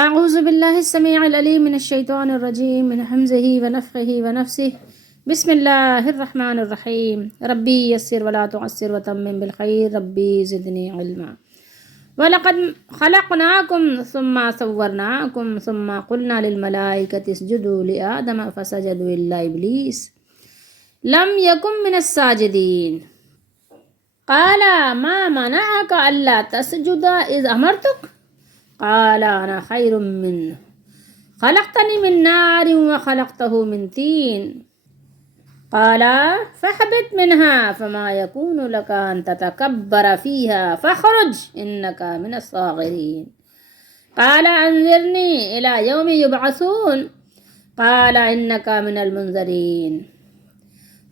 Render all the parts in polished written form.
اعوذ باللہ السمیع العلیم من الشیطان الرجیم من حمزہ ونفخہ ونفسہ بسم اللہ الرحمن الرحیم ربی یسر ولا تعسر وتمم بالخیر ربی زدنی علما وَلَقَدْ خَلَقْنَاكُمْ ثُمَّ صَوَّرْنَاكُمْ ثُمَّ قُلْنَا لِلْمَلَائِكَةِ اسْجُدُوا لِآدَمَ فَسَجَدُوا إِلَّا إِبْلِيسَ لَمْ يَكُنْ مِنَ السَّاجِدِينَ قَالَ مَا مَنَعَكَ أَلَّا تَسْجُدَ إِذْ أَمَرْتُكَ قَالَ أَنَا خَيْرٌ مِّنْهُ خَلَقْتَنِي مِن نَّارٍ وَخَلَقْتَهُ مِن طِينٍ قَالَ فَاهْبِطْ مِنْهَا فَمَا يَكُونُ لَكَ أَن تَتَكَبَّرَ فِيهَا فَاخْرُجْ إِنَّكَ مِنَ الصَّاغِرِينَ قَالَ أَنظِرْنِي إِلَى يَوْمِ يُبْعَثُونَ قَالَ إِنَّكَ مِنَ الْمُنظَرِينَ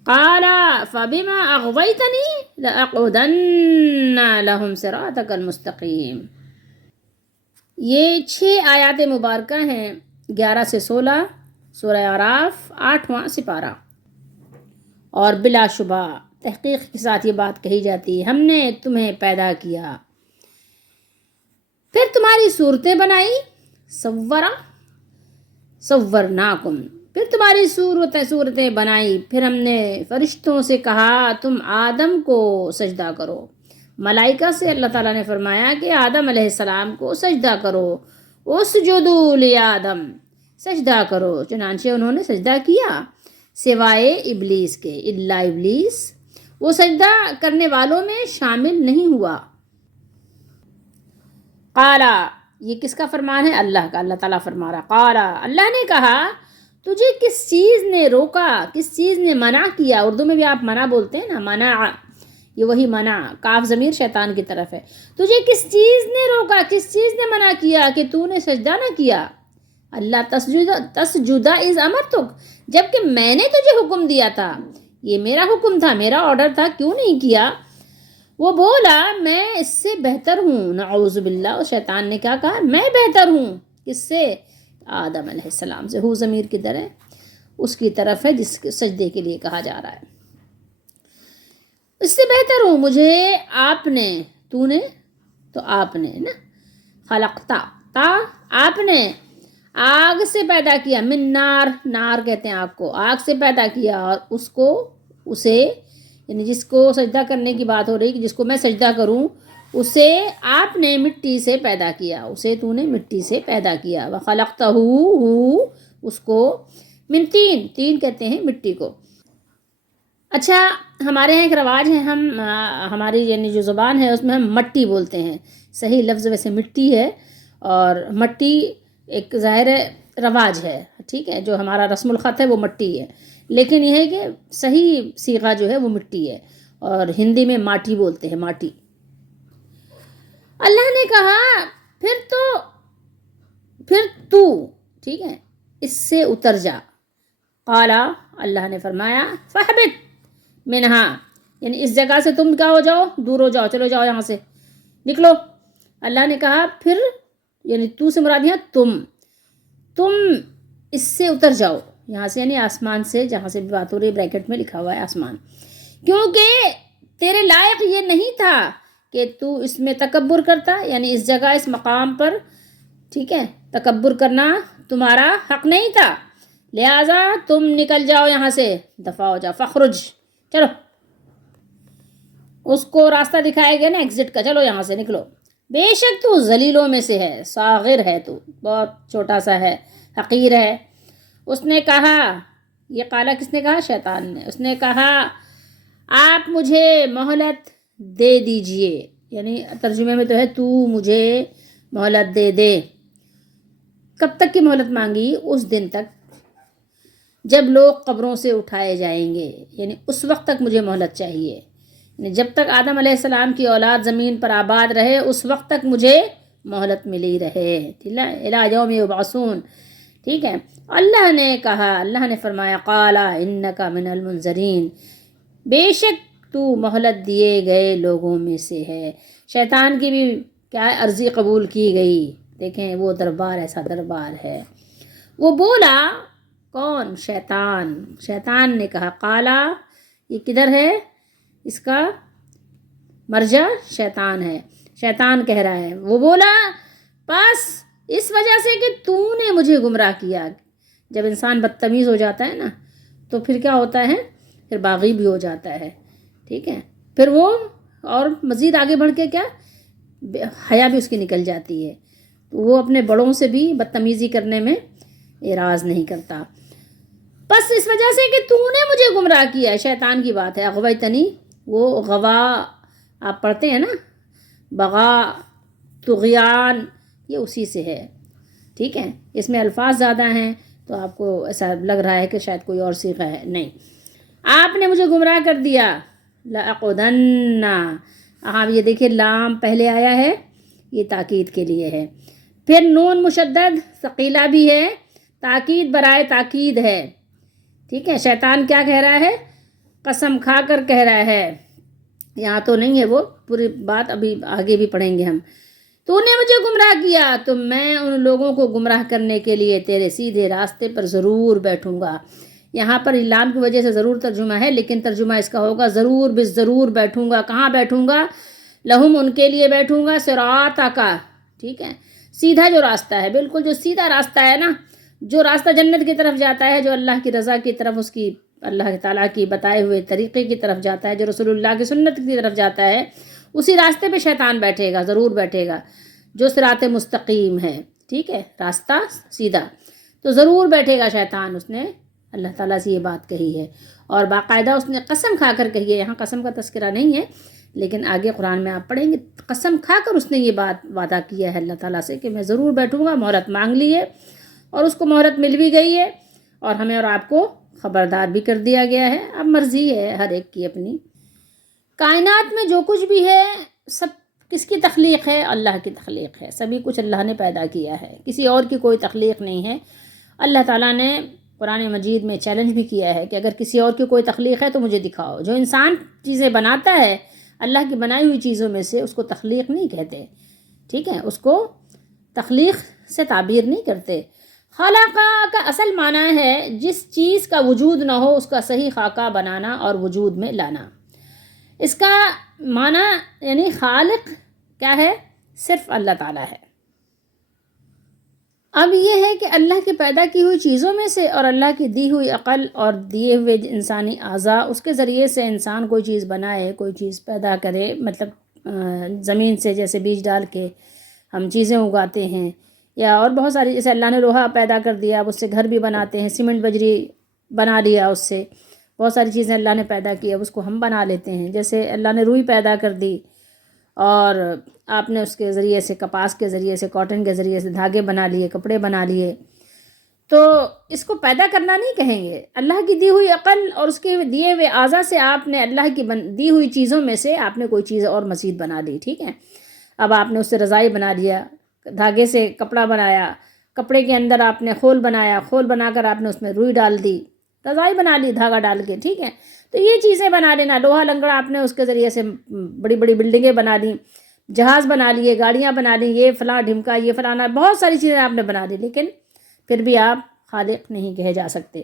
قَالَ فَبِمَا أَغْوَيْتَنِي لَأَقْعُدَنَّ لَهُمْ صِرَاطَكَ الْمُسْتَقِيمَ۔ یہ 6 آیات مبارکہ ہیں 11 سے 16 سورہ اعراف 8واں سپارہ۔ اور بلا شبہ تحقیق کے ساتھ یہ بات کہی جاتی ہے، ہم نے تمہیں پیدا کیا، پھر تمہاری صورتیں بنائی، صورناکم، پھر تمہاری صورتیں بنائی، پھر ہم نے فرشتوں سے کہا تم آدم کو سجدہ کرو۔ ملائکہ سے اللہ تعالیٰ نے فرمایا کہ آدم علیہ السلام کو سجدہ کرو، اسجدوا لآدم، سجدہ کرو، چنانچہ انہوں نے سجدہ کیا سوائے ابلیس کے، الا ابلیس، وہ سجدہ کرنے والوں میں شامل نہیں ہوا۔ قالا، یہ کس کا فرمان ہے؟ اللہ کا۔ اللہ تعالیٰ فرما رہا، قالا، اللہ نے کہا تجھے کس چیز نے روکا، کس چیز نے منع کیا؟ اردو میں بھی آپ منع بولتے ہیں نا، منع، یہ وہی منع، کاف ضمیر شیطان کی طرف ہے۔ تجھے کس چیز نے روکا، کس چیز نے منع کیا کہ تو نے سجدہ نہ کیا؟ اللہ تسجد اذ امرتک، جبکہ میں نے تجھے حکم دیا تھا، یہ میرا حکم تھا، میرا آرڈر تھا، کیوں نہیں کیا؟ وہ بولا میں اس سے بہتر ہوں، نعوذ باللہ۔ اور شیطان نے کیا کہا؟ میں بہتر ہوں، کس سے؟ آدم علیہ السلام سے۔ ہو ضمیر کدھر ہے؟ اس کی طرف ہے جس کے سجدے کے لیے کہا جا رہا ہے۔ اس سے بہتر ہوں، مجھے آپ نے، تو نے تو آپ نے نا، خلقتا، تا آپ نے آگ سے پیدا کیا، من نار، نار کہتے ہیں آگ کو، آگ سے پیدا کیا، اور اس کو، اسے، یعنی جس کو سجدہ کرنے کی بات ہو رہی کہ جس کو میں سجدہ کروں، اسے آپ نے مٹی سے پیدا کیا، اسے تو نے مٹی سے پیدا کیا، وَخَلَقْتَهُ، اس کو، من طین، طین کہتے ہیں مٹی کو۔ اچھا، ہمارے یہاں ایک رواج ہے، ہماری یعنی جو زبان ہے اس میں ہم مٹی بولتے ہیں، صحیح لفظ ویسے مٹی ہے، اور مٹی ایک ظاہر رواج ہے، ٹھیک ہے، جو ہمارا رسم الخط ہے وہ مٹی ہے، لیکن یہ ہے کہ صحیح صیغہ جو ہے وہ مٹی ہے، اور ہندی میں ماٹی بولتے ہیں، ماٹی۔ اللہ نے کہا پھر تو ٹھیک ہے، اس سے اتر جا۔ قالا، اللہ نے فرمایا، فَاهْبِطْ مِنْهَا، یعنی اس جگہ سے تم کیا ہو جاؤ، دور ہو جاؤ، چلو جاؤ یہاں سے، نکلو۔ اللہ نے کہا پھر، یعنی تو سے مراد یہاں تم اس سے اتر جاؤ، یہاں سے یعنی آسمان سے، جہاں سے بھی بات ہو رہی ہے بریکٹ میں لکھا ہوا ہے آسمان، کیونکہ تیرے لائق یہ نہیں تھا کہ تو اس میں تکبر کرتا، یعنی اس جگہ، اس مقام پر، ٹھیک ہے، تکبر کرنا تمہارا حق نہیں تھا، لہٰذا تم نکل جاؤ یہاں سے، دفع ہو جاؤ، فخرج، چلو، اس کو راستہ دکھایا گیا نا ایگزٹ کا، چلو یہاں سے نکلو، بے شک تو ذلیلوں میں سے ہے، صاغر ہے، تو بہت چھوٹا سا ہے، حقیر ہے۔ اس نے کہا، یہ قالا کس نے کہا؟ شیطان نے۔ اس نے کہا آپ مجھے مہلت دے دیجئے، یعنی ترجمے میں تو ہے تو مجھے مہلت دے دے۔ کب تک کی مہلت مانگی؟ اس دن تک جب لوگ قبروں سے اٹھائے جائیں گے، یعنی اس وقت تک مجھے مہلت چاہیے، یعنی جب تک آدم علیہ السلام کی اولاد زمین پر آباد رہے اس وقت تک مجھے مہلت ملی رہے، ٹھیک ہے، الی یوم یبعثون، ٹھیک ہے۔ اللہ نے کہا، اللہ نے فرمایا، قالا انک من المنظرین، بے شک تو مہلت دیے گئے لوگوں میں سے ہے۔ شیطان کی بھی کیا ہے، عرضی قبول کی گئی، دیکھیں وہ دربار ایسا دربار ہے۔ وہ بولا، کون؟ شیطان نے کہا، قالا، یہ کدھر ہے، اس کا مرجع شیطان ہے، شیطان کہہ رہا ہے، وہ بولا بس اس وجہ سے کہ تو نے مجھے گمراہ کیا. جب انسان بدتمیز ہو جاتا ہے نا تو پھر کیا ہوتا ہے؟ پھر باغی بھی ہو جاتا ہے. ٹھیک ہے، پھر وہ اور مزید آگے بڑھ کے کیا، حیا بھی اس کی نکل جاتی ہے. وہ اپنے بڑوں سے بھی بدتمیزی کرنے میں اعراض نہیں کرتا. بس اس وجہ سے کہ تو نے مجھے گمراہ کیا ہے. شیطان کی بات ہے. اغویتنی، وہ غوا آپ پڑھتے ہیں نا، بغا، طغیان، یہ اسی سے ہے. ٹھیک ہے، اس میں الفاظ زیادہ ہیں تو آپ کو ایسا لگ رہا ہے کہ شاید کوئی اور صیغہ ہے. نہیں، آپ نے مجھے گمراہ کر دیا. لأقعدن، ہاں یہ دیکھیے لام پہلے آیا ہے، یہ تاکید کے لیے ہے. پھر نون مشدد ثقیلہ بھی ہے، تاکید برائے تاکید ہے. ٹھیک ہے، شیطان کیا کہہ رہا ہے؟ قسم کھا کر کہہ رہا ہے. یہاں تو نہیں ہے وہ پوری بات، ابھی آگے بھی پڑھیں گے ہم. تو نے مجھے گمراہ کیا تو میں ان لوگوں کو گمراہ کرنے کے لیے تیرے سیدھے راستے پر ضرور بیٹھوں گا. یہاں پر لام کی وجہ سے ضرور ترجمہ ہے، لیکن ترجمہ اس کا ہوگا ضرور بالضرور بیٹھوں گا. کہاں بیٹھوں گا؟ لہم، ان کے لیے بیٹھوں گا، صراطا کا. ٹھیک ہے، سیدھا جو راستہ ہے، بالکل جو سیدھا راستہ ہے نا، جو راستہ جنت کی طرف جاتا ہے، جو اللہ کی رضا کی طرف، اس کی اللہ تعالیٰ کی بتائے ہوئے طریقے کی طرف جاتا ہے، جو رسول اللہ کی سنت کی طرف جاتا ہے، اسی راستے پہ شیطان بیٹھے گا، ضرور بیٹھے گا، جو صراط مستقیم ہے. ٹھیک ہے، راستہ سیدھا، تو ضرور بیٹھے گا شیطان. اس نے اللہ تعالیٰ سے یہ بات کہی ہے، اور باقاعدہ اس نے قسم کھا کر کہی ہے. یہاں قسم کا تذکرہ نہیں ہے، لیکن آگے قرآن میں آپ پڑھیں گے، قسم کھا کر اس نے یہ بات وعدہ کیا ہے اللہ تعالیٰ سے کہ میں ضرور بیٹھوں گا. مہلت مانگ لی ہے اور اس کو مہلت مل بھی گئی ہے، اور ہمیں اور آپ کو خبردار بھی کر دیا گیا ہے. اب مرضی ہے ہر ایک کی اپنی. کائنات میں جو کچھ بھی ہے سب کس کی تخلیق ہے؟ اللہ کی تخلیق ہے. سبھی کچھ اللہ نے پیدا کیا ہے، کسی اور کی کوئی تخلیق نہیں ہے. اللہ تعالیٰ نے قرآن مجید میں چیلنج بھی کیا ہے کہ اگر کسی اور کی کوئی تخلیق ہے تو مجھے دکھاؤ. جو انسان چیزیں بناتا ہے اللہ کی بنائی ہوئی چیزوں میں سے، اس کو تخلیق نہیں کہتے. ٹھیک ہے، اس کو تخلیق سے تعبیر نہیں کرتے. خالقہ کا اصل معنی ہے جس چیز کا وجود نہ ہو اس کا صحیح خاکہ بنانا اور وجود میں لانا. اس کا معنی یعنی خالق کیا ہے؟ صرف اللہ تعالیٰ ہے. اب یہ ہے کہ اللہ کی پیدا کی ہوئی چیزوں میں سے اور اللہ کی دی ہوئی عقل اور دیے ہوئے انسانی اعضاء، اس کے ذریعے سے انسان کوئی چیز بنائے، کوئی چیز پیدا کرے. مطلب زمین سے جیسے بیج ڈال کے ہم چیزیں اگاتے ہیں، یا اور بہت ساری، جیسے اللہ نے لوہا پیدا کر دیا، اب اس سے گھر بھی بناتے ہیں، سیمنٹ بجری بنا لیا، اس سے بہت ساری چیزیں اللہ نے پیدا کی، اب اس کو ہم بنا لیتے ہیں. جیسے اللہ نے روئی پیدا کر دی، اور آپ نے اس کے ذریعے سے، کپاس کے ذریعے سے، کاٹن کے ذریعے سے دھاگے بنا لیے، کپڑے بنا لیے. تو اس کو پیدا کرنا نہیں کہیں گے. اللہ کی دی ہوئی عقل اور اس کے دیے ہوئے اعضاء سے آپ نے اللہ کی دی ہوئی چیزوں میں سے آپ نے کوئی چیز اور مزید بنا لی. ٹھیک ہے، اب آپ نے اس سے رضائی بنا لیا، دھاگے سے کپڑا بنایا، کپڑے کے اندر آپ نے خول بنایا، خول بنا کر آپ نے اس میں روئی ڈال دی، رضائی بنا لی دھاگا ڈال کے. ٹھیک ہے، تو یہ چیزیں بنا لینا. لوہا لنگڑا آپ نے اس کے ذریعے سے بڑی بڑی بلڈنگیں بنا لی، جہاز بنا لیے، گاڑیاں بنا لی، یہ فلاں ڈھمکا، یہ فلانا، بہت ساری چیزیں آپ نے بنا لی، لیکن پھر بھی آپ خالق نہیں کہے جا سکتے.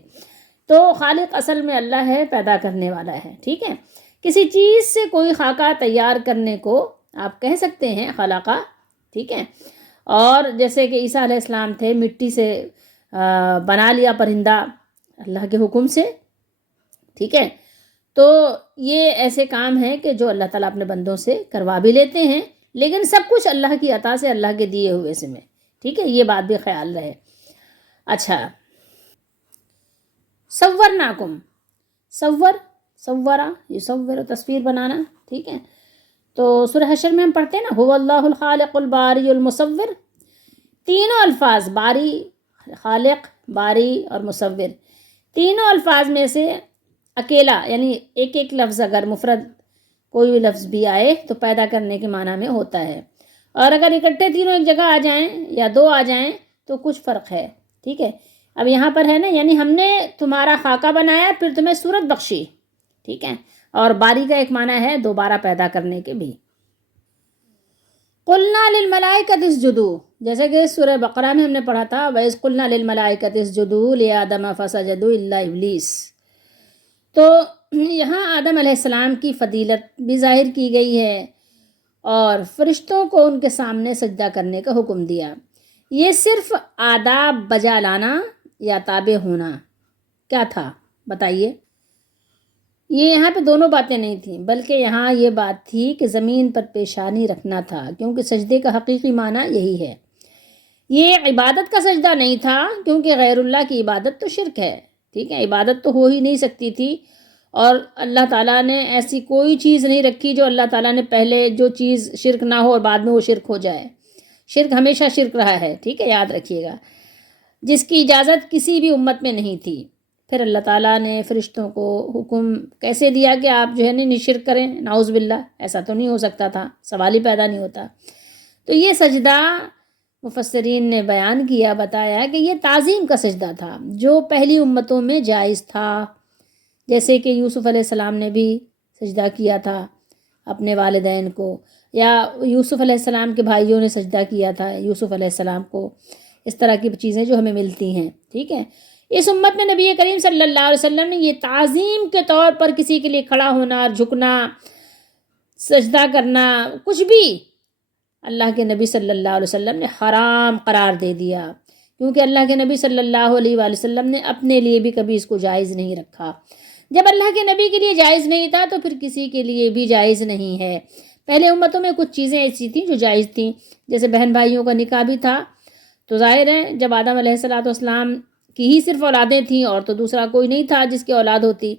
تو خالق اصل میں اللہ ہے، پیدا کرنے والا ہے. ٹھیک ہے، کسی چیز سے کوئی خاکہ تیار کرنے کو آپ کہہ سکتے ہیں خلاقہ. ٹھیک ہے، اور جیسے کہ عیسیٰ علیہ السلام تھے، مٹی سے بنا لیا پرندہ اللہ کے حکم سے. ٹھیک ہے، تو یہ ایسے کام ہیں کہ جو اللہ تعالیٰ اپنے بندوں سے کروا بھی لیتے ہیں، لیکن سب کچھ اللہ کی عطا سے، اللہ کے دیے ہوئے سے میں. ٹھیک ہے، یہ بات بھی خیال رہے. اچھا، صورناکم، صورہ یصور، تصویر بنانا. ٹھیک ہے، تو سورہ حشر میں ہم پڑھتے ہیں نا، هو اللہ الخالق الباری المصور. تینوں الفاظ، باری، خالق، باری اور مصور، تینوں الفاظ میں سے اکیلا یعنی ایک ایک لفظ اگر مفرد کوئی بھی لفظ بھی آئے تو پیدا کرنے کے معنی میں ہوتا ہے، اور اگر اکٹھے تینوں ایک جگہ آ جائیں یا دو آ جائیں تو کچھ فرق ہے. ٹھیک ہے، اب یہاں پر ہے نا، یعنی ہم نے تمہارا خاکہ بنایا پھر تمہیں صورت بخشی. ٹھیک ہے، اور باری کا ایک معنی ہے دوبارہ پیدا کرنے کے بھی. قلنا للملائکۃ اسجدوا، جیسے کہ سورہ بقرہ میں ہم نے پڑھا تھا، وَإِذْ قُلْنَا لِلْمَلَائِكَةِ اسْجُدُوا لِآدَمَ فَسَجَدُوا إِلَّا إِبْلِيسَ. تو یہاں آدم علیہ السلام کی فضیلت بھی ظاہر کی گئی ہے، اور فرشتوں کو ان کے سامنے سجدہ کرنے کا حکم دیا. یہ صرف آداب بجا لانا یا تابع ہونا کیا تھا بتائیے؟ یہ یہاں پہ دونوں باتیں نہیں تھیں، بلکہ یہاں یہ بات تھی کہ زمین پر پیشانی رکھنا تھا، کیونکہ سجدے کا حقیقی معنی یہی ہے۔ یہ عبادت کا سجدہ نہیں تھا، کیونکہ غیر اللہ کی عبادت تو شرک ہے، ٹھیک ہے، عبادت تو ہو ہی نہیں سکتی تھی، اور اللہ تعالیٰ نے ایسی کوئی چیز نہیں رکھی جو اللہ تعالیٰ نے پہلے جو چیز شرک نہ ہو اور بعد میں وہ شرک ہو جائے۔ شرک ہمیشہ شرک رہا ہے، ٹھیک ہے، یاد رکھیے گا، جس کی اجازت کسی بھی امت میں نہیں تھی۔ پھر اللہ تعالیٰ نے فرشتوں کو حکم کیسے دیا کہ آپ جو ہے نا شرک کریں؟ نعوذ باللہ، ایسا تو نہیں ہو سکتا تھا، سوال ہی پیدا نہیں ہوتا۔ تو یہ سجدہ مفسرین نے بیان کیا، بتایا کہ یہ تعظیم کا سجدہ تھا جو پہلی امتوں میں جائز تھا، جیسے کہ یوسف علیہ السلام نے بھی سجدہ کیا تھا اپنے والدین کو، یا یوسف علیہ السلام کے بھائیوں نے سجدہ کیا تھا یوسف علیہ السلام کو، اس طرح کی چیزیں جو ہمیں ملتی ہیں، ٹھیک ہے۔ اس امت میں نبی کریم صلی اللہ علیہ وسلم نے یہ تعظیم کے طور پر کسی کے لیے کھڑا ہونا، جھکنا، سجدہ کرنا، کچھ بھی اللہ کے نبی صلی اللہ علیہ وسلم نے حرام قرار دے دیا، کیونکہ اللہ کے نبی صلی اللہ علیہ وآلہ وسلم نے اپنے لیے بھی کبھی اس کو جائز نہیں رکھا۔ جب اللہ کے نبی کے لیے جائز نہیں تھا تو پھر کسی کے لیے بھی جائز نہیں ہے۔ پہلے امتوں میں کچھ چیزیں ایسی تھیں جو جائز تھیں، جیسے بہن بھائیوں کا نکاح بھی تھا، تو ظاہر ہے جب آدم علیہ السلام کی ہی صرف اولادیں تھیں اور تو دوسرا کوئی نہیں تھا جس کی اولاد ہوتی،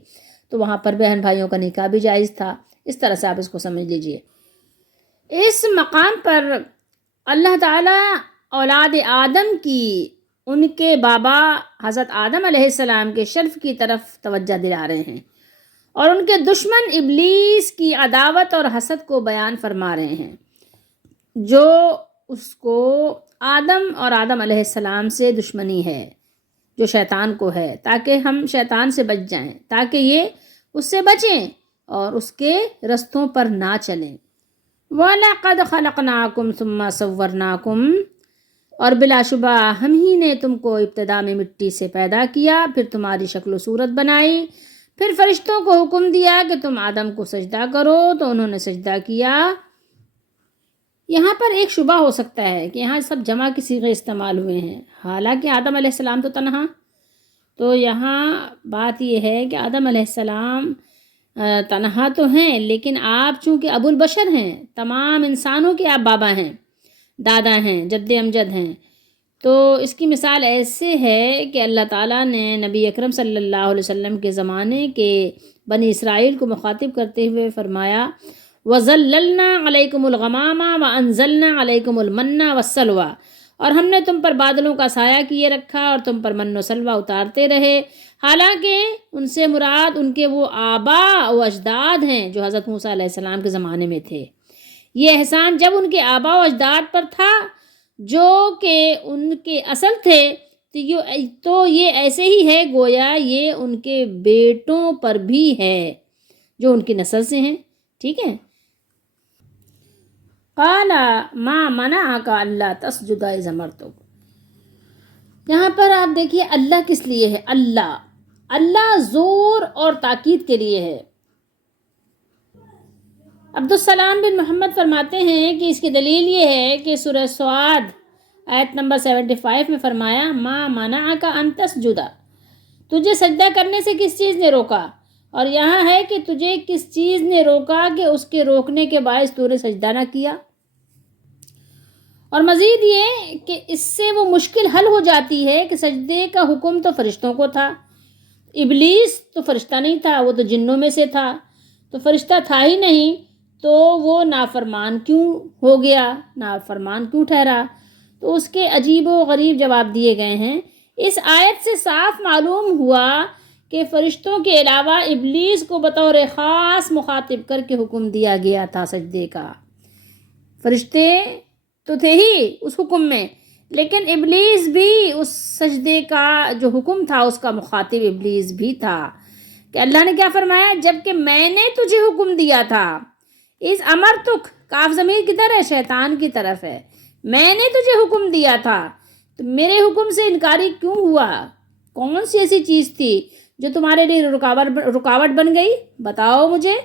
تو وہاں پر بہن بھائیوں کا نکاح بھی جائز تھا۔ اس طرح سے آپ اس کو سمجھ لیجئے۔ اس مقام پر اللہ تعالیٰ اولاد آدم کی، ان کے بابا حضرت آدم علیہ السلام کے شرف کی طرف توجہ دلا رہے ہیں، اور ان کے دشمن ابلیس کی عداوت اور حسد کو بیان فرما رہے ہیں، جو اس کو آدم اور آدم علیہ السلام سے دشمنی ہے، جو شیطان کو ہے، تاکہ ہم شیطان سے بچ جائیں، تاکہ یہ اس سے بچیں اور اس کے رستوں پر نہ چلیں۔ وَلَقَدْ خَلَقْنَاكُمْ ثُمَّ صَوَّرْنَاكُمْ، اور بلا شبہ ہم ہی نے تم کو ابتدا میں مٹی سے پیدا کیا، پھر تمہاری شکل و صورت بنائی، پھر فرشتوں کو حکم دیا کہ تم آدم کو سجدہ کرو، تو انہوں نے سجدہ کیا۔ یہاں پر ایک شبہ ہو سکتا ہے کہ یہاں سب جمع کے صیغے استعمال ہوئے ہیں، حالانکہ آدم علیہ السلام تو تنہا، تو یہاں بات یہ ہے کہ آدم علیہ السلام تنہا تو ہیں، لیکن آپ چونکہ ابو البشر ہیں، تمام انسانوں کے آپ بابا ہیں، دادا ہیں، جد امجد ہیں، تو اس کی مثال ایسے ہے کہ اللہ تعالیٰ نے نبی اکرم صلی اللہ علیہ وسلم کے زمانے کے بنی اسرائیل کو مخاطب کرتے ہوئے فرمایا وَظَلَّلْنَا عَلَيْكُمُ الْغَمَامَ وَأَنزَلْنَا عَلَيْكُمُ الْمَنَّ وَالسَّلْوَىٰ، اور ہم نے تم پر بادلوں کا سایہ کیے رکھا اور تم پر من و سلوہ اتارتے رہے، حالانکہ ان سے مراد ان کے وہ آبا و اجداد ہیں جو حضرت موسیٰ علیہ السلام کے زمانے میں تھے۔ یہ احسان جب ان کے آبا و اجداد پر تھا جو کہ ان کے اصل تھے، تو یہ ایسے ہی ہے گویا یہ ان کے بیٹوں پر بھی ہے جو ان کی نسل سے ہیں، ٹھیک ہے۔ قَالَ مَا مَنَعَكَ أَلَّا تَسْجُدَ إِذْ أَمَرْتُكَ، یہاں پر آپ دیکھیے اللہ کس لیے ہے، اللہ زور اور تاکید کے لیے ہے۔ عبدالسلام بن محمد فرماتے ہیں کہ اس کی دلیل یہ ہے کہ سورہ سعد آیت نمبر 75 میں فرمایا ما منعک ان تسجد، تجھے سجدہ کرنے سے کس چیز نے روکا، اور یہاں ہے کہ تجھے کس چیز نے روکا کہ اس کے روکنے کے باعث تو نے سجدہ نہ کیا، اور مزید یہ کہ اس سے وہ مشکل حل ہو جاتی ہے کہ سجدے کا حکم تو فرشتوں کو تھا، ابلیس تو فرشتہ نہیں تھا، وہ تو جنوں میں سے تھا، تو فرشتہ تھا ہی نہیں، تو وہ نافرمان کیوں ہو گیا، نافرمان کیوں ٹھہرا؟ تو اس کے عجیب و غریب جواب دیے گئے ہیں۔ اس آیت سے صاف معلوم ہوا کہ فرشتوں کے علاوہ ابلیس کو بطور خاص مخاطب کر کے حکم دیا گیا تھا سجدے کا۔ فرشتے تو تھے ہی اس حکم میں، لیکن ابلیس بھی اس سجدے کا جو حکم تھا اس کا مخاطب ابلیس بھی تھا، کہ اللہ نے کیا فرمایا، جبکہ میں نے تجھے حکم دیا تھا، اس امرتک، کاف ضمیر کدھر ہے، شیطان کی طرف ہے، میں نے تجھے حکم دیا تھا تو میرے حکم سے انکاری کیوں ہوا؟ کون سی ایسی چیز تھی جو تمہارے لیے رکاوٹ بن گئی؟ بتاؤ مجھے۔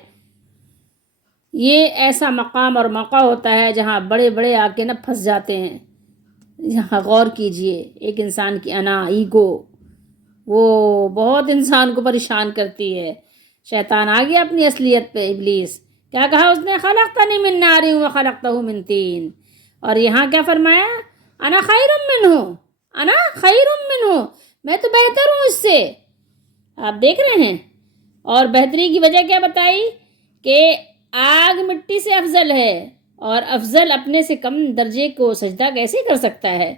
یہ ایسا مقام اور موقع ہوتا ہے جہاں بڑے بڑے آ کے نہ پھنس جاتے ہیں، یہاں غور کیجئے، ایک انسان کی انا، ایگو، وہ بہت انسان کو پریشان کرتی ہے۔ شیطان آ گیا اپنی اصلیت پہ، ابلیس کیا کہا اس نے؟ خلقتنی من نار وخلقتہ من طین، اور یہاں کیا فرمایا؟ انا خیر منہ، انا خیر منہ، میں تو بہتر ہوں اس سے۔ آپ دیکھ رہے ہیں، اور بہتری کی وجہ کیا بتائی؟ کہ آگ مٹی سے افضل ہے، اور افضل اپنے سے کم درجے کو سجدہ کیسے کر سکتا ہے؟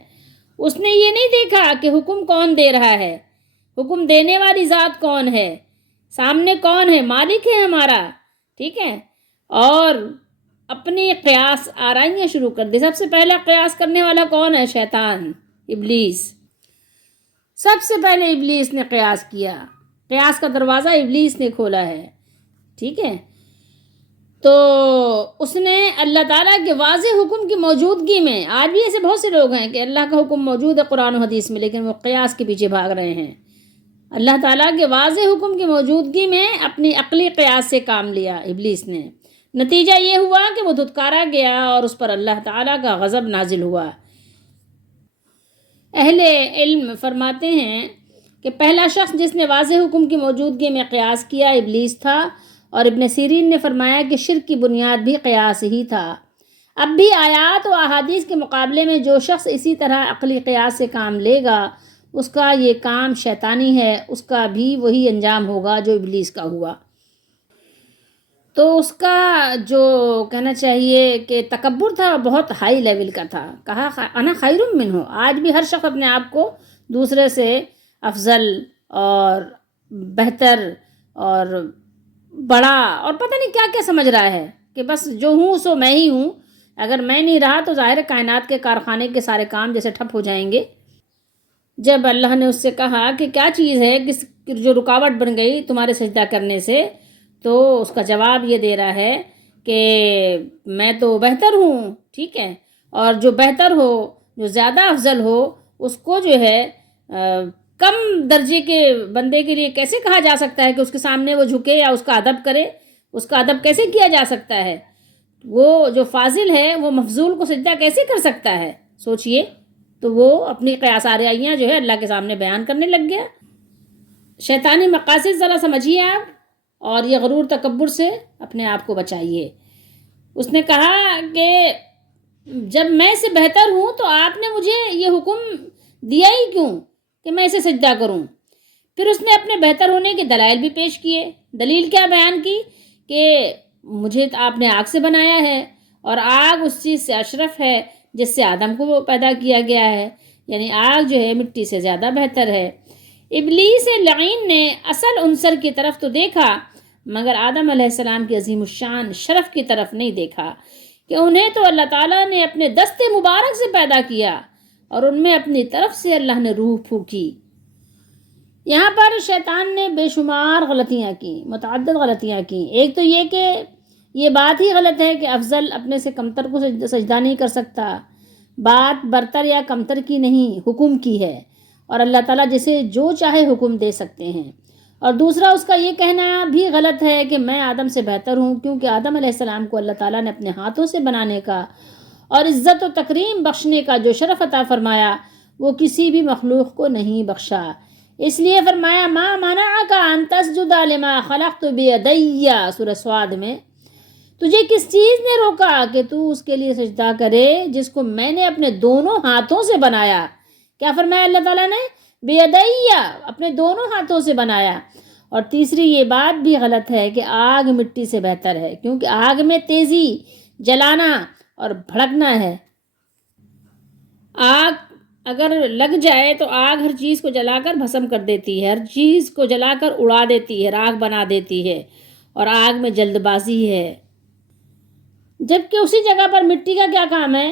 اس نے یہ نہیں دیکھا کہ حکم کون دے رہا ہے، حکم دینے والی ذات کون ہے، سامنے کون ہے، مالک ہے ہمارا، ٹھیک ہے؟ اور اپنی قیاس آرائیاں شروع کر دی۔ سب سے پہلا قیاس کرنے والا کون ہے؟ شیطان، ابلیس۔ سب سے پہلے ابلیس نے قیاس کیا، قیاس کا دروازہ ابلیس نے کھولا ہے، ٹھیک ہے؟ تو اس نے اللہ تعالیٰ کے واضح حکم کی موجودگی میں، آج بھی ایسے بہت سے لوگ ہیں کہ اللہ کا حکم موجود ہے قرآن و حدیث میں، لیکن وہ قیاس کے پیچھے بھاگ رہے ہیں۔ اللہ تعالیٰ کے واضح حکم کی موجودگی میں اپنی عقلی قیاس سے کام لیا ابلیس نے۔ نتیجہ یہ ہوا کہ وہ دھتکارا گیا اور اس پر اللہ تعالیٰ کا غضب نازل ہوا۔ اہل علم فرماتے ہیں کہ پہلا شخص جس نے واضح حکم کی موجودگی میں قیاس کیا ابلیس تھا، اور ابن سیرین نے فرمایا کہ شرک کی بنیاد بھی قیاس ہی تھا۔ اب بھی آیات و احادیث کے مقابلے میں جو شخص اسی طرح عقلی قیاس سے کام لے گا، اس کا یہ کام شیطانی ہے، اس کا بھی وہی انجام ہوگا جو ابلیس کا ہوا۔ تو اس کا جو کہنا چاہیے کہ تکبر تھا بہت ہائی لیول کا تھا، کہا انا خیر منہ۔ آج بھی ہر شخص اپنے آپ کو دوسرے سے افضل اور بہتر اور بڑا اور پتہ نہیں کیا کیا سمجھ رہا ہے کہ بس جو ہوں سو میں ہی ہوں، اگر میں نہیں رہا تو ظاہر کائنات کے کارخانے کے سارے کام جیسے ٹھپ ہو جائیں گے۔ جب اللہ نے اس سے کہا کہ کیا چیز ہے جو رکاوٹ بن گئی تمہارے سجدہ کرنے سے، تو اس کا جواب یہ دے رہا ہے کہ میں تو بہتر ہوں، ٹھیک ہے؟ اور جو بہتر ہو، جو زیادہ افضل ہو، اس کو جو ہے کم درجے کے بندے کے لیے کیسے کہا جا سکتا ہے کہ اس کے سامنے وہ جھکے یا اس کا ادب کرے؟ اس کا ادب کیسے کیا جا سکتا ہے؟ وہ جو فاضل ہے وہ مفضول کو سجدہ کیسے کر سکتا ہے؟ سوچئے۔ تو وہ اپنی قیاس آرائیاں جو ہے اللہ کے سامنے بیان کرنے لگ گیا۔ شیطانی مقاصد ذرا سمجھیے آپ، اور یہ غرور تکبر سے اپنے آپ کو بچائیے۔ اس نے کہا کہ جب میں سے بہتر ہوں تو آپ نے مجھے یہ حکم دیا ہی کیوں کہ میں اسے سجدہ کروں؟ پھر اس نے اپنے بہتر ہونے کے دلائل بھی پیش کیے۔ دلیل کیا بیان کی؟ کہ مجھے آپ نے آگ سے بنایا ہے، اور آگ اس چیز سے اشرف ہے جس سے آدم کو پیدا کیا گیا ہے، یعنی آگ جو ہے مٹی سے زیادہ بہتر ہے۔ ابلیس لعین نے اصل عنصر کی طرف تو دیکھا، مگر آدم علیہ السلام کی عظیم الشان شرف کی طرف نہیں دیکھا، کہ انہیں تو اللہ تعالیٰ نے اپنے دست مبارک سے پیدا کیا، اور ان میں اپنی طرف سے اللہ نے روح پھونکی۔ یہاں پر شیطان نے بے شمار غلطیاں کی، متعدد غلطیاں کی۔ ایک تو یہ کہ یہ بات ہی غلط ہے کہ افضل اپنے سے کمتر کو سجدہ نہیں کر سکتا۔ بات برتر یا کمتر کی نہیں، حکم کی ہے، اور اللہ تعالیٰ جسے جو چاہے حکم دے سکتے ہیں۔ اور دوسرا اس کا یہ کہنا بھی غلط ہے کہ میں آدم سے بہتر ہوں، کیونکہ آدم علیہ السلام کو اللہ تعالیٰ نے اپنے ہاتھوں سے بنانے کا اور عزت و تکریم بخشنے کا جو شرف عطا فرمایا، وہ کسی بھی مخلوق کو نہیں بخشا۔ اس لیے فرمایا ما منعک ان تسجد لما خلقت بیدی، سورہ صاد میں، تجھے کس چیز نے روکا کہ تو اس کے لیے سجدہ کرے جس کو میں نے اپنے دونوں ہاتھوں سے بنایا؟ کیا فرمایا اللہ تعالیٰ نے؟ بیدی، اپنے دونوں ہاتھوں سے بنایا۔ اور تیسری یہ بات بھی غلط ہے کہ آگ مٹی سے بہتر ہے، کیونکہ آگ میں تیزی، جلانا اور بھڑکنا ہے۔ آگ اگر لگ جائے تو آگ ہر چیز کو جلا کر بھسم کر دیتی ہے، ہر چیز کو جلا کر اڑا دیتی ہے، راکھ بنا دیتی ہے، اور آگ میں جلد بازی ہے۔ جبکہ اسی جگہ پر مٹی کا کیا کام ہے؟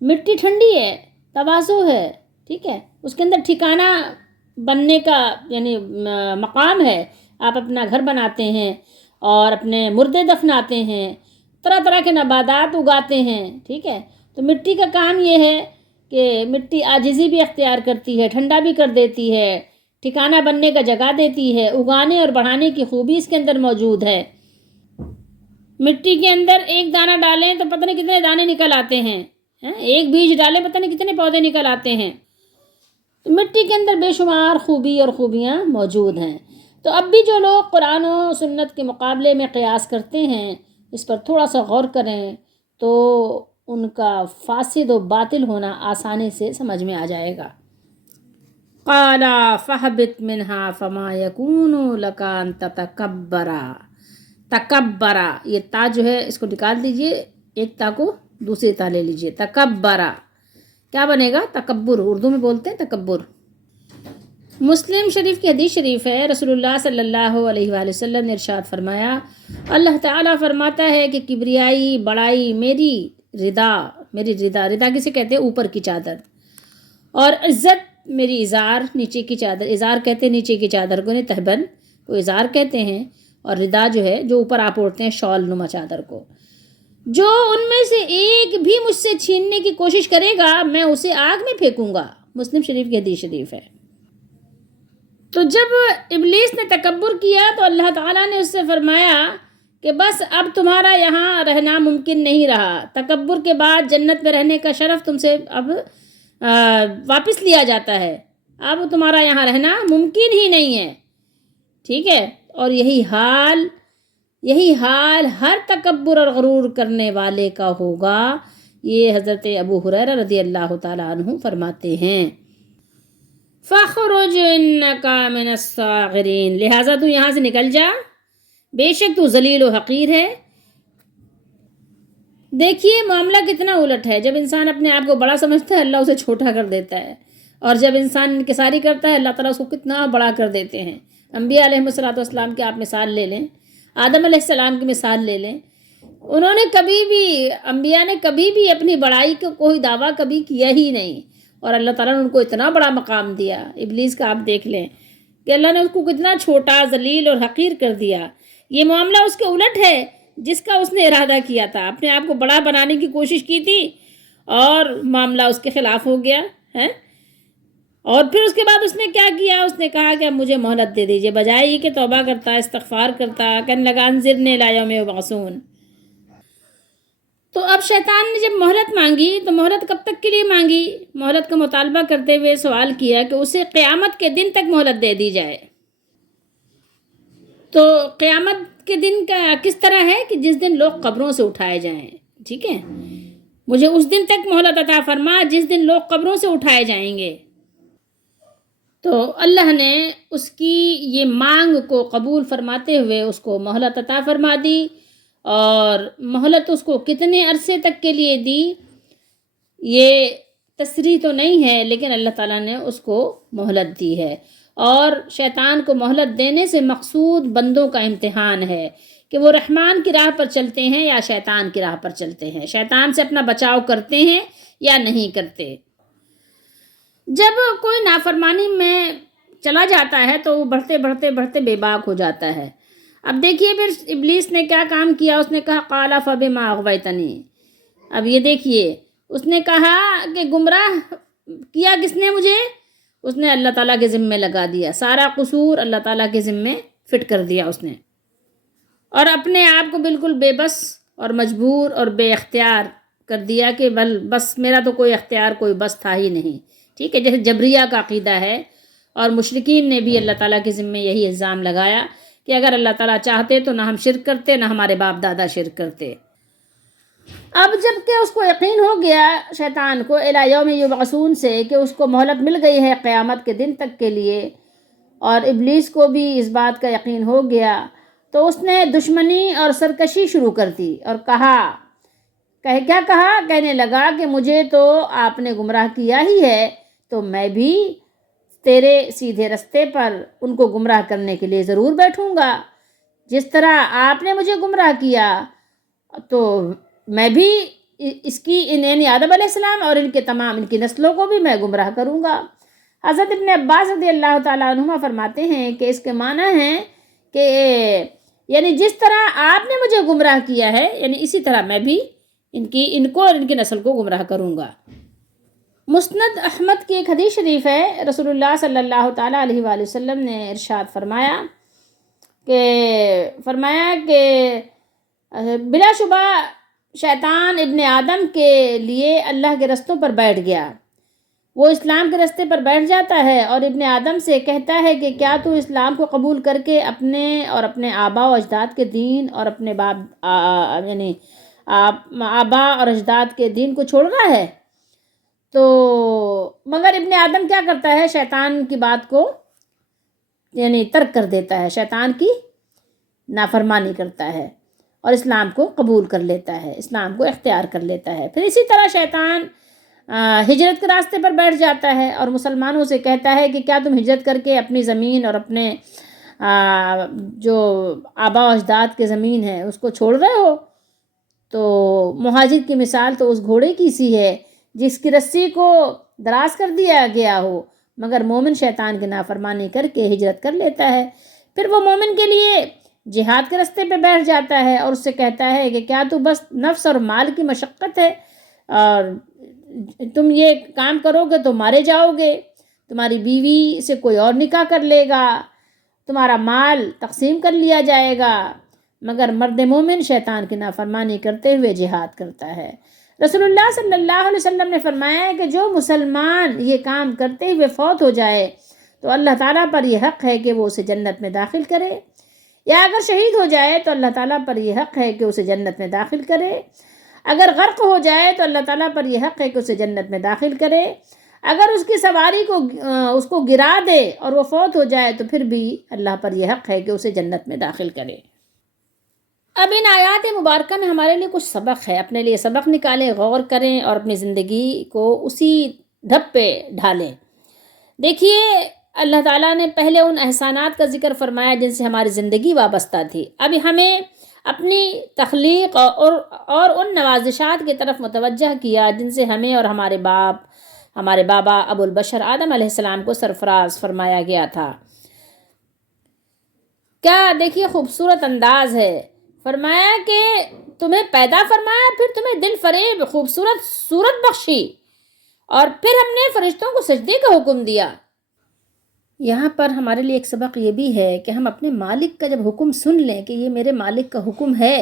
مٹی ٹھنڈی ہے، تواضع ہے، ٹھیک ہے؟ اس کے اندر ٹھکانہ بننے کا یعنی مقام ہے۔ آپ اپنا گھر بناتے ہیں اور اپنے مردے دفناتے ہیں، طرح طرح کے نباتات اگاتے ہیں، ٹھیک ہے؟ تو مٹی کا کام یہ ہے کہ مٹی عاجزی بھی اختیار کرتی ہے، ٹھنڈا بھی کر دیتی ہے، ٹھکانہ بننے کا جگہ دیتی ہے، اگانے اور بڑھانے کی خوبی اس کے اندر موجود ہے۔ مٹی کے اندر ایک دانہ ڈالیں تو پتہ نہیں کتنے دانے نکل آتے ہیں، ایک بیج ڈالے پتہ نہیں کتنے پودے نکل آتے ہیں. تو مٹی کے اندر بے شمار خوبی اور خوبیاں موجود ہیں. تو اب بھی جو لوگ قرآن و سنت کے مقابلے میں قیاس کرتے ہیں، اس پر تھوڑا سا غور کریں تو ان کا فاسد و باطل ہونا آسانی سے سمجھ میں آ جائے گا. قَالَ فَاهْبِطْ مِنْهَا فَمَا يَكُونُ لَكَ أَن تَتَكَبَّرَ. تکبرا، یہ تا جو ہے اس کو نکال دیجئے، ایک تا کو دوسری تا لے لیجئے. تکبرا کیا بنے گا؟ تکبر. اردو میں بولتے ہیں تکبر. مسلم شریف کی حدیث شریف ہے، رسول اللہ صلی اللہ علیہ وآلہ وسلم نے ارشاد فرمایا، اللہ تعالیٰ فرماتا ہے کہ کبریائی، بڑائی میری ردا، میری ردا، ردا کسے کہتے ہیں؟ اوپر کی چادر، اور عزت میری ازار، نیچے کی چادر. ازار کہتے ہیں نیچے کی چادر کو، نہیں تہبند کو ازار کہتے ہیں، اور ردا جو ہے جو اوپر آپ اوڑھتے ہیں شال نما چادر کو. جو ان میں سے ایک بھی مجھ سے چھیننے کی کوشش کرے گا میں اسے آگ میں پھینکوں گا. مسلم شریف کی حدیث شریف ہے. تو جب ابلیس نے تکبر کیا تو اللہ تعالیٰ نے اس سے فرمایا کہ بس اب تمہارا یہاں رہنا ممکن نہیں رہا. تکبر کے بعد جنت میں رہنے کا شرف تم سے اب واپس لیا جاتا ہے. اب تمہارا یہاں رہنا ممکن ہی نہیں ہے. ٹھیک ہے. اور یہی حال ہر تکبر اور غرور کرنے والے کا ہوگا. یہ حضرت ابو ہریرہ رضی اللہ تعالیٰ عنہ فرماتے ہیں. فَخْرُجْ إِنَّكَ مِنَ الصَّاغِرِينَ. لہٰذا تو یہاں سے نکل جا، بے شک تو ذلیل و حقیر ہے. دیکھیے معاملہ کتنا الٹ ہے. جب انسان اپنے آپ کو بڑا سمجھتا ہے اللہ اسے چھوٹا کر دیتا ہے، اور جب انسان انکساری کرتا ہے اللہ تعالیٰ اس کو کتنا بڑا کر دیتے ہیں. انبیاء علیہ السلام کی آپ مثال لے لیں، آدم علیہ السلام کی مثال لے لیں. انہوں نے انبیاء نے کبھی بھی اپنی بڑائی کا کوئی دعویٰ کبھی کیا ہی نہیں، اور اللہ تعالیٰ نے ان کو اتنا بڑا مقام دیا. ابلیس کا آپ دیکھ لیں کہ اللہ نے اس کو کتنا چھوٹا، ذلیل اور حقیر کر دیا. یہ معاملہ اس کے الٹ ہے جس کا اس نے ارادہ کیا تھا. اپنے آپ کو بڑا بنانے کی کوشش کی تھی اور معاملہ اس کے خلاف ہو گیا ہے. اور پھر اس کے بعد اس نے کیا کیا؟ اس نے کہا کہ اب مجھے مہلت دے دیجئے، بجائے یہ کہ توبہ کرتا، استغفار کرتا، کہنے لگا انظرنی الی یوم یبعثون. تو اب شیطان نے جب مہلت مانگی تو مہلت کب تک کے لیے مانگی؟ مہلت کا مطالبہ کرتے ہوئے سوال کیا کہ اسے قیامت کے دن تک مہلت دے دی جائے. تو قیامت کے دن کا کس طرح ہے کہ جس دن لوگ قبروں سے اٹھائے جائیں. ٹھیک ہے، مجھے اس دن تک مہلت عطا فرما جس دن لوگ قبروں سے اٹھائے جائیں گے. تو اللہ نے اس کی یہ مانگ کو قبول فرماتے ہوئے اس کو مہلت عطا فرما دی. اور مہلت اس کو کتنے عرصے تک کے لیے دی یہ تصریح تو نہیں ہے، لیکن اللہ تعالیٰ نے اس کو مہلت دی ہے. اور شیطان کو مہلت دینے سے مقصود بندوں کا امتحان ہے کہ وہ رحمان کی راہ پر چلتے ہیں یا شیطان کی راہ پر چلتے ہیں، شیطان سے اپنا بچاؤ کرتے ہیں یا نہیں کرتے. جب کوئی نافرمانی میں چلا جاتا ہے تو وہ بڑھتے بڑھتے بڑھتے بے باک ہو جاتا ہے. اب دیکھیے پھر ابلیس نے کیا کام کیا. اس نے کہا قال فبما اغویتنی. اب یہ دیکھیے اس نے کہا کہ گمراہ کیا کس نے مجھے؟ اس نے اللہ تعالیٰ کے ذمے لگا دیا، سارا قصور اللہ تعالیٰ کے ذمے فٹ کر دیا اس نے، اور اپنے آپ کو بالکل بے بس اور مجبور اور بے اختیار کر دیا کہ بس میرا تو کوئی اختیار کوئی بس تھا ہی نہیں. ٹھیک ہے، جیسے جبریہ کا عقیدہ ہے، اور مشرکین نے بھی اللہ تعالیٰ کے ذمے یہی الزام لگایا کہ اگر اللہ تعالیٰ چاہتے تو نہ ہم شرک کرتے نہ ہمارے باپ دادا شرک کرتے. اب جب کہ اس کو یقین ہو گیا شیطان کو الی یوم یبعثون سے کہ اس کو مہلت مل گئی ہے قیامت کے دن تک کے لیے، اور ابلیس کو بھی اس بات کا یقین ہو گیا، تو اس نے دشمنی اور سرکشی شروع کر دی اور کیا کہا؟ کہنے لگا کہ مجھے تو آپ نے گمراہ کیا ہی ہے تو میں بھی تیرے سیدھے رستے پر ان کو گمراہ کرنے کے لیے ضرور بیٹھوں گا. جس طرح آپ نے مجھے گمراہ کیا تو میں بھی یعنی آدم علیہ السلام اور ان کی نسلوں کو بھی میں گمراہ کروں گا. حضرت ابن عباس رضی اللہ تعالیٰ عنہما فرماتے ہیں کہ اس کے معنی ہیں کہ یعنی جس طرح آپ نے مجھے گمراہ کیا ہے یعنی اسی طرح میں بھی ان کو اور ان کی نسل کو گمراہ کروں گا. مسند احمد کی ایک حدیث شریف ہے، رسول اللہ صلی اللہ تعالیٰ علیہ وآلہ وسلم نے ارشاد فرمایا کہ بلا شبہ شیطان ابن آدم کے لیے اللہ کے رستوں پر بیٹھ گیا، وہ اسلام کے رستے پر بیٹھ جاتا ہے اور ابن آدم سے کہتا ہے کہ کیا تو اسلام کو قبول کر کے اپنے اور اپنے آبا و اجداد کے دین اور اپنے یعنی آبا اور اجداد کے دین کو چھوڑ رہا ہے؟ تو مگر ابن آدم کیا کرتا ہے؟ شیطان کی بات کو یعنی ترک کر دیتا ہے، شیطان کی نافرمانی کرتا ہے اور اسلام کو قبول کر لیتا ہے، اسلام کو اختیار کر لیتا ہے۔ پھر اسی طرح شیطان ہجرت کے راستے پر بیٹھ جاتا ہے اور مسلمانوں سے کہتا ہے کہ کیا تم ہجرت کر کے اپنی زمین اور اپنے جو آبا و اجداد کے زمین ہے اس کو چھوڑ رہے ہو؟ تو مہاجر کی مثال تو اس گھوڑے کی سی ہے جس کی رسی کو دراز کر دیا گیا ہو، مگر مومن شیطان کی نافرمانی کر کے ہجرت کر لیتا ہے۔ پھر وہ مومن کے لیے جہاد کے راستے پہ بیٹھ جاتا ہے اور اس سے کہتا ہے کہ کیا تو بس نفس اور مال کی مشقت ہے اور تم یہ کام کرو گے تو مارے جاؤ گے، تمہاری بیوی سے کوئی اور نکاح کر لے گا، تمہارا مال تقسیم کر لیا جائے گا، مگر مرد مومن شیطان کی نافرمانی کرتے ہوئے جہاد کرتا ہے۔ رسول اللہ صلی اللہ علیہ وسلم نے فرمایا ہے کہ جو مسلمان یہ کام کرتے ہوئے فوت ہو جائے تو اللہ تعالیٰ پر یہ حق ہے کہ وہ اسے جنت میں داخل کرے، یا اگر شہید ہو جائے تو اللہ تعالیٰ پر یہ حق ہے کہ اسے جنت میں داخل کرے، اگر غرق ہو جائے تو اللہ تعالیٰ پر یہ حق ہے کہ اسے جنت میں داخل کرے، اگر اس کی سواری کو اس کو گرا دے اور وہ فوت ہو جائے تو پھر بھی اللہ پر یہ حق ہے کہ اسے جنت میں داخل کرے۔ اب ان آیات مبارکہ میں ہمارے لیے کچھ سبق ہے، اپنے لیے سبق نکالیں، غور کریں اور اپنی زندگی کو اسی ڈھب پہ ڈھالیں۔ دیکھیے اللہ تعالیٰ نے پہلے ان احسانات کا ذکر فرمایا جن سے ہماری زندگی وابستہ تھی، اب ہمیں اپنی تخلیق اور ان نوازشات کی طرف متوجہ کیا جن سے ہمیں اور ہمارے بابا ابو البشر آدم علیہ السلام کو سرفراز فرمایا گیا تھا۔ کیا دیکھیے خوبصورت انداز ہے، فرمایا کہ تمہیں پیدا فرمایا، پھر تمہیں دل فریب خوبصورت صورت بخشی، اور پھر ہم نے فرشتوں کو سجدے کا حکم دیا۔ یہاں پر ہمارے لیے ایک سبق یہ بھی ہے کہ ہم اپنے مالک کا جب حکم سن لیں کہ یہ میرے مالک کا حکم ہے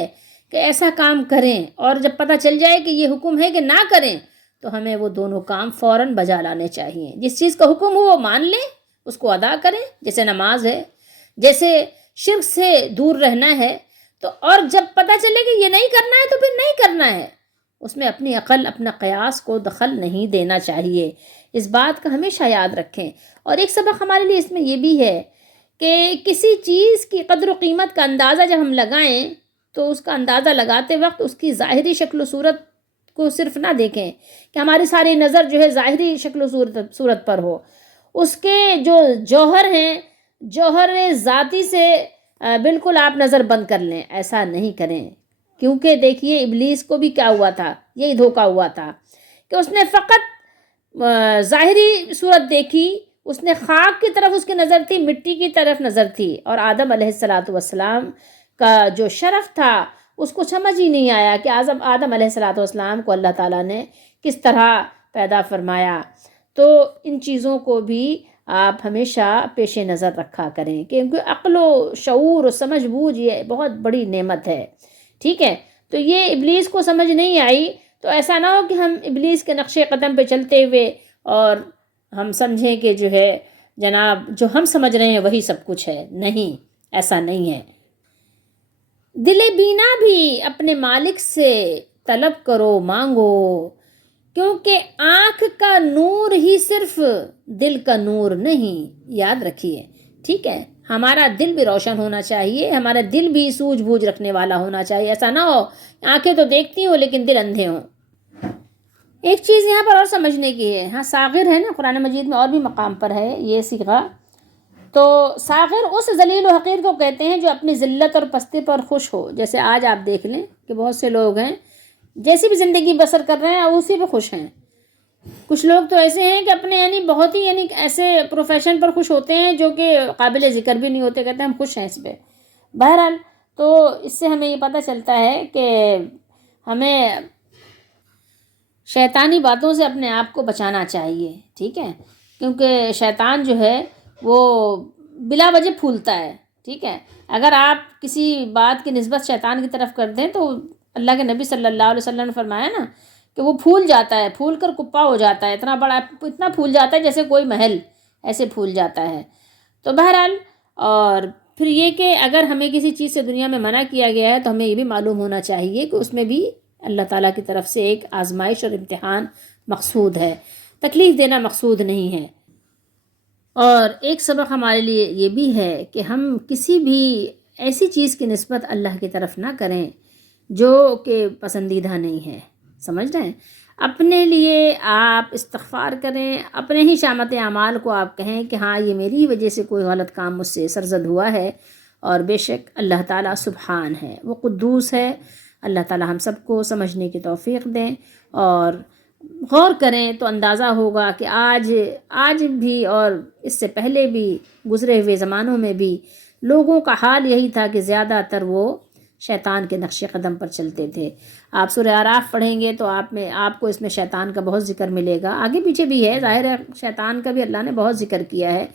کہ ایسا کام کریں، اور جب پتہ چل جائے کہ یہ حکم ہے کہ نہ کریں، تو ہمیں وہ دونوں کام فوراً بجا لانے چاہیے۔ جس چیز کا حکم ہو وہ مان لیں، اس کو ادا کریں، جیسے نماز ہے، جیسے شرک سے دور رہنا ہے، تو اور جب پتہ چلے کہ یہ نہیں کرنا ہے تو پھر نہیں کرنا ہے، اس میں اپنی عقل اپنا قیاس کو دخل نہیں دینا چاہیے۔ اس بات کا ہمیشہ یاد رکھیں۔ اور ایک سبق ہمارے لیے اس میں یہ بھی ہے کہ کسی چیز کی قدر و قیمت کا اندازہ جب ہم لگائیں تو اس کا اندازہ لگاتے وقت اس کی ظاہری شکل و صورت کو صرف نہ دیکھیں کہ ہماری ساری نظر جو ہے ظاہری شکل و صورت پر ہو، اس کے جو جوہر ہیں، جوہر ذاتی سے بالکل آپ نظر بند کر لیں، ایسا نہیں کریں، کیونکہ دیکھیے ابلیس کو بھی کیا ہوا تھا، یہی دھوکہ ہوا تھا کہ اس نے فقط ظاہری صورت دیکھی، اس نے خاک کی طرف اس کی نظر تھی، مٹی کی طرف نظر تھی، اور آدم علیہ السلام کا جو شرف تھا اس کو سمجھ ہی نہیں آیا کہ آدم علیہ السلام کو اللہ تعالیٰ نے کس طرح پیدا فرمایا۔ تو ان چیزوں کو بھی آپ ہمیشہ پیش نظر رکھا کریں، کیونکہ عقل و شعور و سمجھ بوجھ یہ بہت بڑی نعمت ہے، ٹھیک ہے؟ تو یہ ابلیس کو سمجھ نہیں آئی، تو ایسا نہ ہو کہ ہم ابلیس کے نقش قدم پہ چلتے ہوئے اور ہم سمجھیں کہ جو ہے جناب جو ہم سمجھ رہے ہیں وہی سب کچھ ہے۔ نہیں، ایسا نہیں ہے۔ دل بینا بھی اپنے مالک سے طلب کرو، مانگو، کیونکہ آنکھ کا نور ہی صرف دل کا نور نہیں، یاد رکھیے، ٹھیک ہے؟ ہمارا دل بھی روشن ہونا چاہیے، ہمارا دل بھی سوجھ بوجھ رکھنے والا ہونا چاہیے، ایسا نہ ہو آنکھیں تو دیکھتی ہوں لیکن دل اندھے ہوں۔ ایک چیز یہاں پر اور سمجھنے کی ہے، ہاں صاغر ہے نا، قرآن مجید میں اور بھی مقام پر ہے یہ صیغہ، تو صاغر اس ذلیل و حقیر کو کہتے ہیں جو اپنی ذلت اور پستی پر خوش ہو۔ جیسے آج آپ دیکھ لیں کہ بہت سے لوگ ہیں جیسی بھی زندگی بسر کر رہے ہیں اسی پہ خوش ہیں۔ کچھ لوگ تو ایسے ہیں کہ اپنے بہت ہی ایسے پروفیشن پر خوش ہوتے ہیں جو کہ قابل ذکر بھی نہیں ہوتے، کہتے ہیں ہم خوش ہیں اس پہ۔ بہرحال تو اس سے ہمیں یہ پتہ چلتا ہے کہ ہمیں شیطانی باتوں سے اپنے آپ کو بچانا چاہیے، ٹھیک ہے؟ کیونکہ شیطان جو ہے وہ بلا وجہ پھولتا ہے، ٹھیک ہے؟ اگر آپ کسی بات کی نسبت شیطان کی طرف کر دیں تو اللہ کے نبی صلی اللہ علیہ وسلم نے فرمایا نا کہ وہ پھول جاتا ہے، پھول کر کپا ہو جاتا ہے، اتنا بڑا، اتنا پھول جاتا ہے جیسے کوئی محل، ایسے پھول جاتا ہے۔ تو بہرحال، اور پھر یہ کہ اگر ہمیں کسی چیز سے دنیا میں منع کیا گیا ہے تو ہمیں یہ بھی معلوم ہونا چاہیے کہ اس میں بھی اللہ تعالیٰ کی طرف سے ایک آزمائش اور امتحان مقصود ہے، تکلیف دینا مقصود نہیں ہے۔ اور ایک سبق ہمارے لیے یہ بھی ہے کہ ہم کسی بھی ایسی چیز کی نسبت اللہ کی طرف نہ کریں جو کہ پسندیدہ نہیں ہے، سمجھ رہے ہیں؟ اپنے لیے آپ استغفار کریں، اپنے ہی شامت اعمال کو آپ کہیں کہ ہاں یہ میری ہی وجہ سے کوئی غلط کام مجھ سے سرزد ہوا ہے، اور بے شک اللہ تعالیٰ سبحان ہے، وہ قدوس ہے۔ اللہ تعالیٰ ہم سب کو سمجھنے کی توفیق دیں، اور غور کریں تو اندازہ ہوگا کہ آج بھی اور اس سے پہلے بھی گزرے ہوئے زمانوں میں بھی لوگوں کا حال یہی تھا کہ زیادہ تر وہ شیطان کے نقش قدم پر چلتے تھے۔ آپ سورہ اعراف پڑھیں گے تو آپ کو اس میں شیطان کا بہت ذکر ملے گا، آگے پیچھے بھی ہے، ظاہر ہے شیطان کا بھی اللہ نے بہت ذکر کیا ہے،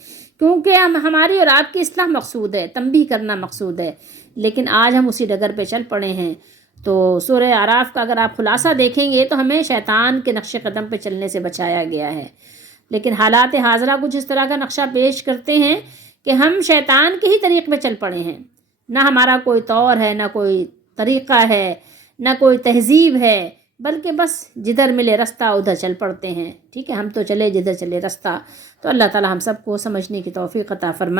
کیونکہ ہماری اور آپ کی اصلاح مقصود ہے، تنبیہ کرنا مقصود ہے، لیکن آج ہم اسی ڈگر پہ چل پڑے ہیں۔ تو سورہ اعراف کا اگر آپ خلاصہ دیکھیں گے تو ہمیں شیطان کے نقش قدم پہ چلنے سے بچایا گیا ہے، لیکن حالات حاضرہ کچھ اس طرح کا نقشہ پیش کرتے ہیں کہ ہم شیطان کے ہی طریق پہ چل پڑے ہیں، نہ ہمارا کوئی طور ہے، نہ کوئی طریقہ ہے، نہ کوئی تہذیب ہے، بلکہ بس جدھر ملے رستہ ادھر چل پڑتے ہیں۔ ٹھیک ہے، ہم تو چلے جدھر چلے رستہ۔ تو اللہ تعالی ہم سب کو سمجھنے کی توفیق عطا فرمائے۔